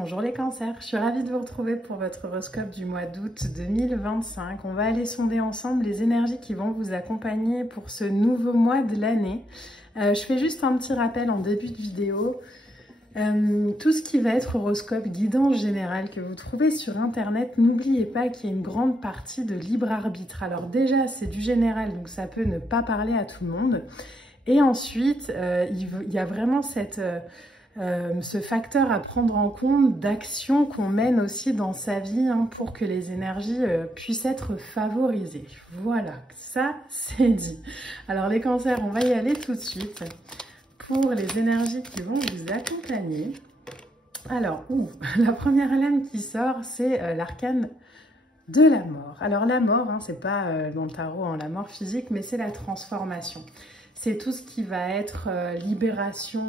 Bonjour les cancers, je suis ravie de vous retrouver pour votre horoscope du mois d'août 2025. On va aller sonder ensemble les énergies qui vont vous accompagner pour ce nouveau mois de l'année. Je fais juste un petit rappel en début de vidéo. Tout ce qui va être horoscope, guidance générale que vous trouvez sur internet, n'oubliez pas qu'il y a une grande partie de libre arbitre. Alors déjà c'est du général, donc ça peut ne pas parler à tout le monde. Et ensuite il y a vraiment ce facteur à prendre en compte d'actions qu'on mène aussi dans sa vie pour que les énergies puissent être favorisées. Voilà, ça c'est dit. Alors les cancers, on va y aller tout de suite pour les énergies qui vont vous accompagner. Alors, la première lame qui sort, c'est l'arcane de la mort. Alors la mort, c'est pas dans le tarot la mort physique, mais c'est la transformation. C'est tout ce qui va être libération.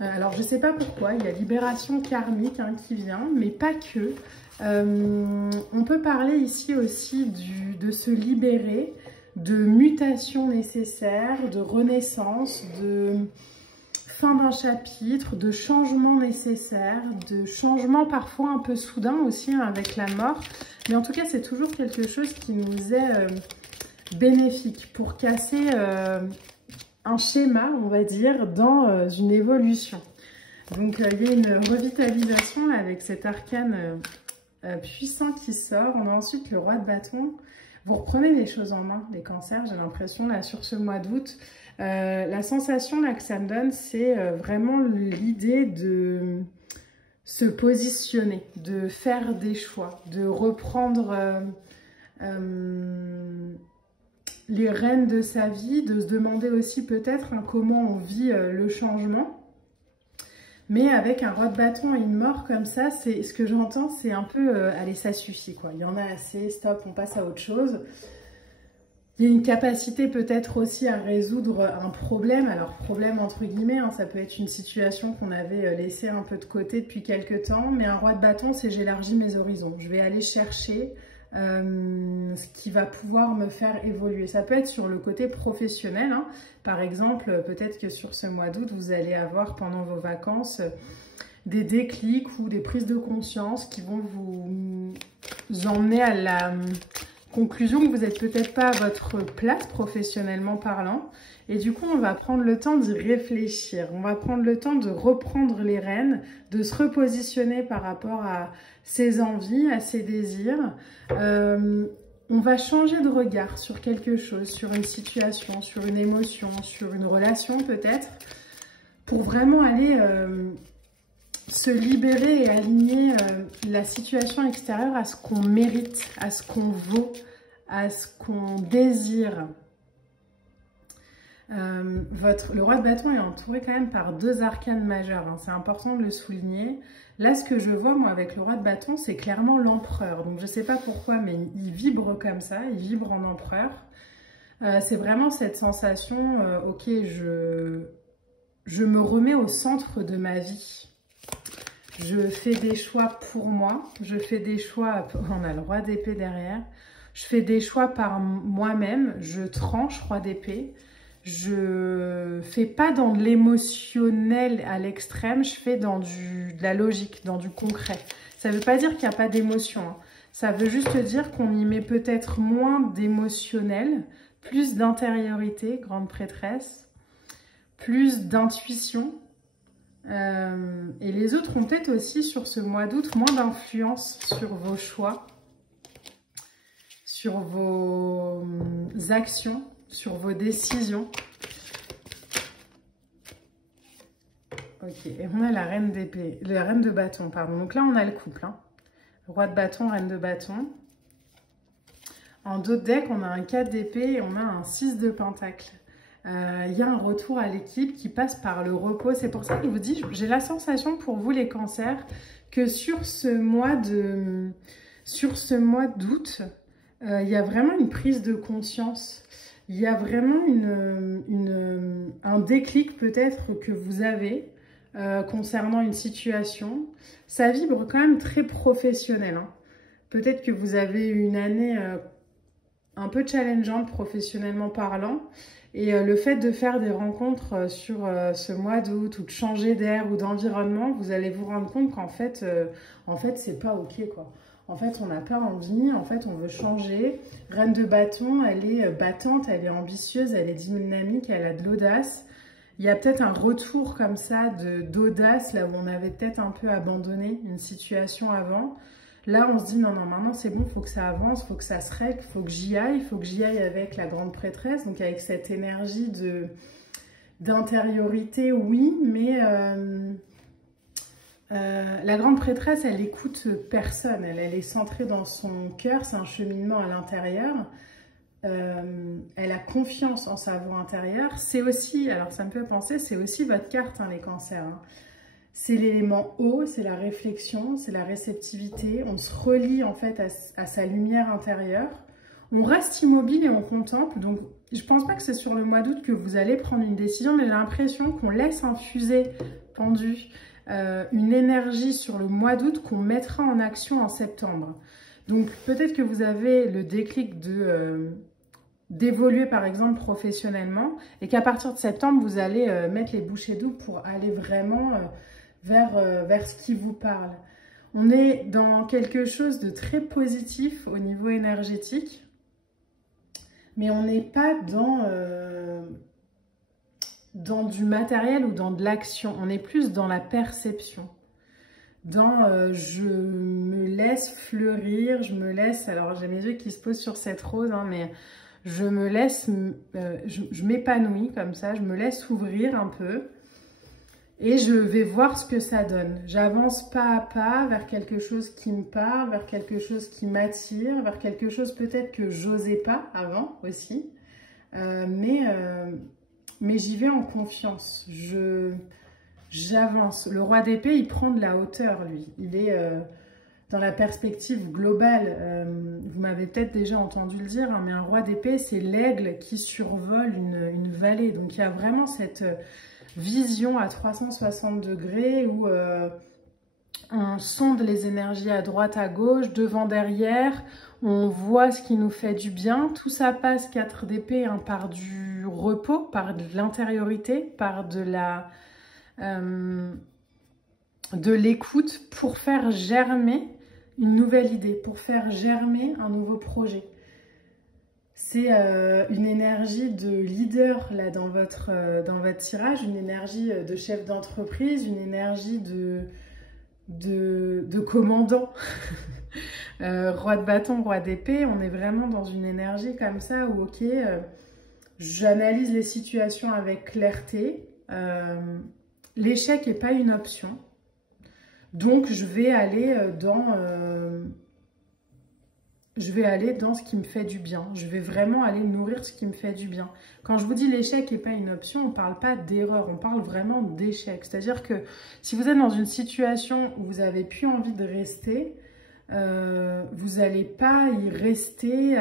Alors je sais pas pourquoi, il y a libération karmique qui vient, mais pas que. On peut parler ici aussi de se libérer, de mutation nécessaire, de renaissance, de fin d'un chapitre, de changement nécessaire, de changement parfois un peu soudain aussi avec la mort. Mais en tout cas, c'est toujours quelque chose qui nous est bénéfique pour casser un schéma, on va dire, dans une évolution. Donc, il y a une revitalisation là, avec cet arcane puissant qui sort. On a ensuite le roi de bâton. Vous reprenez les choses en main, les cancers, j'ai l'impression, là, sur ce mois d'août. La sensation là, que ça me donne, c'est vraiment l'idée de se positionner, de faire des choix, de reprendre les rênes de sa vie, de se demander aussi peut-être comment on vit le changement. Mais avec un roi de bâton et une mort comme ça, c'est ce que j'entends, c'est un peu allez, ça suffit quoi. Il y en a assez, stop, on passe à autre chose. Il y a une capacité peut-être aussi à résoudre un problème. Alors problème entre guillemets, ça peut être une situation qu'on avait laissée un peu de côté depuis quelques temps. Mais un roi de bâton, c'est j'élargis mes horizons. Je vais aller chercher ce qui va pouvoir me faire évoluer. Ça peut être sur le côté professionnel. Par exemple, peut-être que sur ce mois d'août, vous allez avoir pendant vos vacances des déclics ou des prises de conscience qui vont vous emmener à la conclusion que vous n'êtes peut-être pas à votre place professionnellement parlant. Et du coup, on va prendre le temps d'y réfléchir. On va prendre le temps de reprendre les rênes, de se repositionner par rapport à ses envies, à ses désirs. On va changer de regard sur quelque chose, sur une situation, sur une émotion, sur une relation peut-être, pour vraiment aller se libérer et aligner la situation extérieure à ce qu'on mérite, à ce qu'on vaut, à ce qu'on désire. Le roi de bâton est entouré quand même par deux arcanes majeurs, c'est important de le souligner. Là, ce que je vois, moi, avec le roi de bâton, c'est clairement l'empereur. Donc, je ne sais pas pourquoi, mais il vibre comme ça, il vibre en empereur. C'est vraiment cette sensation, ok, je me remets au centre de ma vie. Je fais des choix pour moi, je fais des choix, on a le roi d'épée derrière, je fais des choix par moi-même, je tranche roi d'épée. Je fais pas dans de l'émotionnel à l'extrême, je fais dans de la logique, dans du concret. Ça veut pas dire qu'il n'y a pas d'émotion. Ça veut juste dire qu'on y met peut-être moins d'émotionnel, plus d'intériorité, grande prêtresse, plus d'intuition. Et les autres ont peut-être aussi sur ce mois d'août moins d'influence sur vos choix, sur vos actions, sur vos décisions. Ok, et on a la reine d'épée, la reine de bâton, pardon. Donc là, on a le couple. Roi de bâton, reine de bâton. En dos de deck, on a un 4 d'épée et on a un 6 de pentacle. Il y a un retour à l'équipe qui passe par le repos. C'est pour ça que je vous dis, j'ai la sensation pour vous les cancers que sur ce mois d'août, il y a vraiment une prise de conscience. Il y a vraiment un déclic peut-être que vous avez concernant une situation. Ça vibre quand même très professionnel. Peut-être que vous avez une année un peu challengeante professionnellement parlant. Et le fait de faire des rencontres sur ce mois d'août ou de changer d'air ou d'environnement, vous allez vous rendre compte qu'en fait, c'est pas ok quoi. En fait, on n'a pas envie, en fait, on veut changer. Reine de bâton, elle est battante, elle est ambitieuse, elle est dynamique, elle a de l'audace. Il y a peut-être un retour comme ça d'audace, là où on avait peut-être un peu abandonné une situation avant. Là, on se dit non, non, maintenant c'est bon, il faut que ça avance, il faut que ça se règle, il faut que j'y aille, il faut que j'y aille avec la grande prêtresse, donc avec cette énergie d'intériorité, oui, mais la grande prêtresse, elle écoute personne, elle est centrée dans son cœur, c'est un cheminement à l'intérieur. Elle a confiance en sa voix intérieure. C'est aussi, alors ça me fait penser, c'est aussi votre carte, hein, les cancers. Hein. C'est l'élément eau, c'est la réflexion, c'est la réceptivité. On se relie en fait à sa lumière intérieure. On reste immobile et on contemple. Donc, je pense pas que c'est sur le mois d'août que vous allez prendre une décision, mais j'ai l'impression qu'on laisse infuser, pendu, une énergie sur le mois d'août qu'on mettra en action en septembre. Donc, peut-être que vous avez le déclic d'évoluer par exemple professionnellement et qu'à partir de septembre, vous allez mettre les bouchées doubles pour aller vraiment vers ce qui vous parle. On est dans quelque chose de très positif au niveau énergétique, mais on n'est pas dans du matériel ou dans de l'action. On est plus dans la perception. Je me laisse fleurir, je me laisse... Alors j'ai mes yeux qui se posent sur cette rose, hein, mais je me laisse... je m'épanouis comme ça, je me laisse ouvrir un peu. Et je vais voir ce que ça donne. J'avance pas à pas vers quelque chose qui me parle, vers quelque chose qui m'attire, vers quelque chose peut-être que j'osais pas avant aussi. Mais j'y vais en confiance. J'avance. Le roi d'épée, il prend de la hauteur, lui. Il est dans la perspective globale. Vous m'avez peut-être déjà entendu le dire, hein, mais un roi d'épée, c'est l'aigle qui survole une vallée. Donc il y a vraiment cette... vision à 360 degrés où on sonde les énergies à droite, à gauche, devant, derrière, on voit ce qui nous fait du bien. Tout ça passe 4 d'épée hein, par du repos, par de l'intériorité, par de l'écoute pour faire germer une nouvelle idée, pour faire germer un nouveau projet. C'est une énergie de leader là dans votre tirage, une énergie de chef d'entreprise, une énergie de commandant. Roi de bâton, roi d'épée, on est vraiment dans une énergie comme ça où ok, j'analyse les situations avec clarté. L'échec n'est pas une option. Donc je vais aller dans ce qui me fait du bien. Je vais vraiment aller nourrir ce qui me fait du bien. Quand je vous dis l'échec n'est pas une option, on ne parle pas d'erreur, on parle vraiment d'échec. C'est-à-dire que si vous êtes dans une situation où vous n'avez plus envie de rester, vous n'allez pas y rester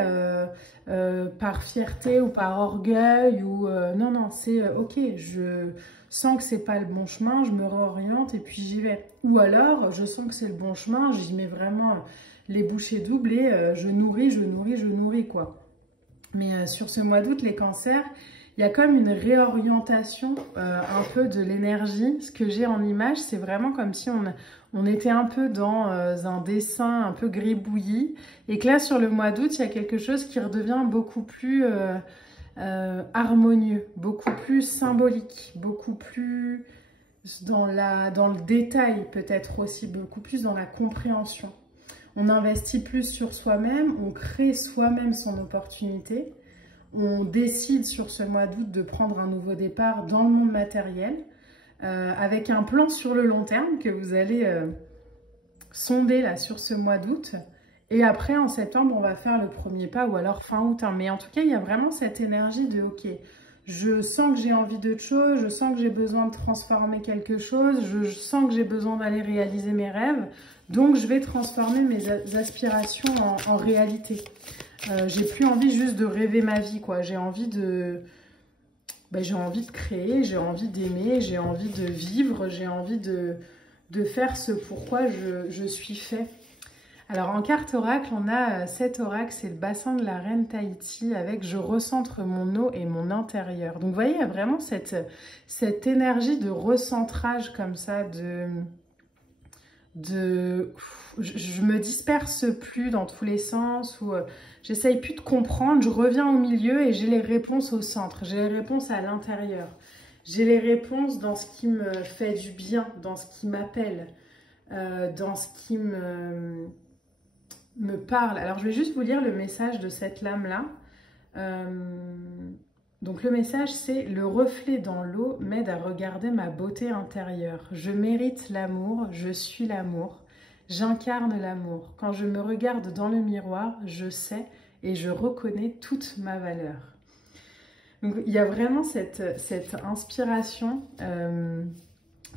par fierté ou par orgueil. Non, non, c'est ok, je sens que c'est pas le bon chemin, je me réoriente et puis j'y vais. Ou alors, je sens que c'est le bon chemin, j'y mets vraiment... les bouchées doubles et je nourris quoi. Mais sur ce mois d'août, les cancers, il y a comme une réorientation un peu de l'énergie. Ce que j'ai en image, c'est vraiment comme si on était un peu dans un dessin un peu gribouillis et que là, sur le mois d'août, il y a quelque chose qui redevient beaucoup plus harmonieux, beaucoup plus symbolique, beaucoup plus dans le détail peut-être aussi, beaucoup plus dans la compréhension. On investit plus sur soi-même, on crée soi-même son opportunité. On décide sur ce mois d'août de prendre un nouveau départ dans le monde matériel avec un plan sur le long terme que vous allez sonder là sur ce mois d'août. Et après, en septembre, on va faire le premier pas ou alors fin août. Hein. Mais en tout cas, il y a vraiment cette énergie de « ok, je sens que j'ai envie d'autre chose, je sens que j'ai besoin de transformer quelque chose, je sens que j'ai besoin d'aller réaliser mes rêves. » Donc, je vais transformer mes aspirations en réalité. J'ai plus envie juste de rêver ma vie, quoi. J'ai envie de créer, j'ai envie d'aimer, j'ai envie de vivre, j'ai envie de faire ce pourquoi je suis fait. Alors en carte oracle, on a cet oracle, c'est le bassin de la reine Tahiti avec je recentre mon eau et mon intérieur. Donc vous voyez, il y a vraiment cette énergie de recentrage comme ça, je me disperse plus dans tous les sens, ou j'essaye plus de comprendre, je reviens au milieu et j'ai les réponses au centre, j'ai les réponses à l'intérieur, j'ai les réponses dans ce qui me fait du bien, dans ce qui m'appelle, dans ce qui me parle. Alors je vais juste vous lire le message de cette lame-là. Donc le message c'est: le reflet dans l'eau m'aide à regarder ma beauté intérieure. Je mérite l'amour, je suis l'amour, j'incarne l'amour. Quand je me regarde dans le miroir, je sais et je reconnais toute ma valeur. Donc il y a vraiment cette inspiration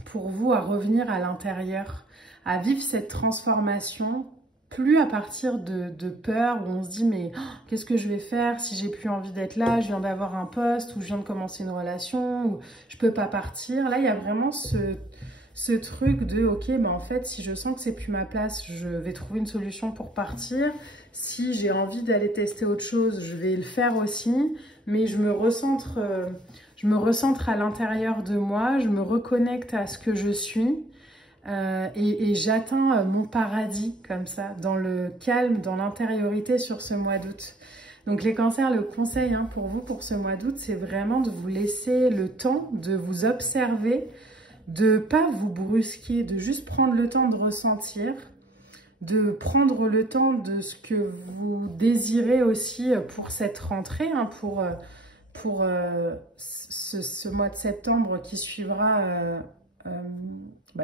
pour vous à revenir à l'intérieur, à vivre cette transformation. Plus à partir de peur où on se dit mais oh, qu'est-ce que je vais faire si j'ai plus envie d'être là, je viens d'avoir un poste ou je viens de commencer une relation ou je peux pas partir. Là il y a vraiment ce truc de ok, bah en fait si je sens que c'est plus ma place, je vais trouver une solution pour partir. Si j'ai envie d'aller tester autre chose, je vais le faire aussi, mais je me recentre à l'intérieur de moi, je me reconnecte à ce que je suis. Et j'atteins mon paradis comme ça, dans le calme, dans l'intériorité sur ce mois d'août. Donc les cancers, le conseil pour vous pour ce mois d'août, c'est vraiment de vous laisser le temps de vous observer, de pas vous brusquer, de juste prendre le temps de ressentir, de prendre le temps de ce que vous désirez aussi pour cette rentrée, pour ce mois de septembre qui suivra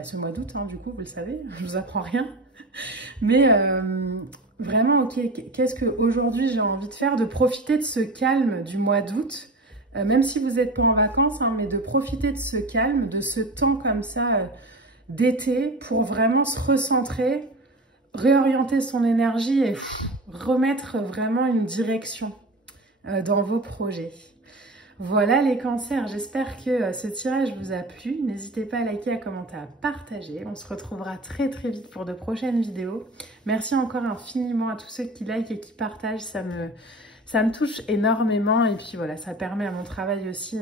ce mois d'août, du coup, vous le savez, je vous apprends rien. Mais vraiment, ok, qu'est-ce qu'aujourd'hui j'ai envie de faire? De profiter de ce calme du mois d'août, même si vous n'êtes pas en vacances, mais de profiter de ce calme, de ce temps comme ça d'été pour vraiment se recentrer, réorienter son énergie et remettre vraiment une direction dans vos projets. Voilà les cancers, j'espère que ce tirage vous a plu. N'hésitez pas à liker, à commenter, à partager. On se retrouvera très très vite pour de prochaines vidéos. Merci encore infiniment à tous ceux qui likent et qui partagent, ça me touche énormément. Et puis voilà, ça permet à mon travail aussi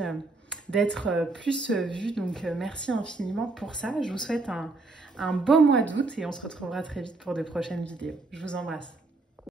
d'être plus vu. Donc merci infiniment pour ça. Je vous souhaite un beau mois d'août et on se retrouvera très vite pour de prochaines vidéos. Je vous embrasse.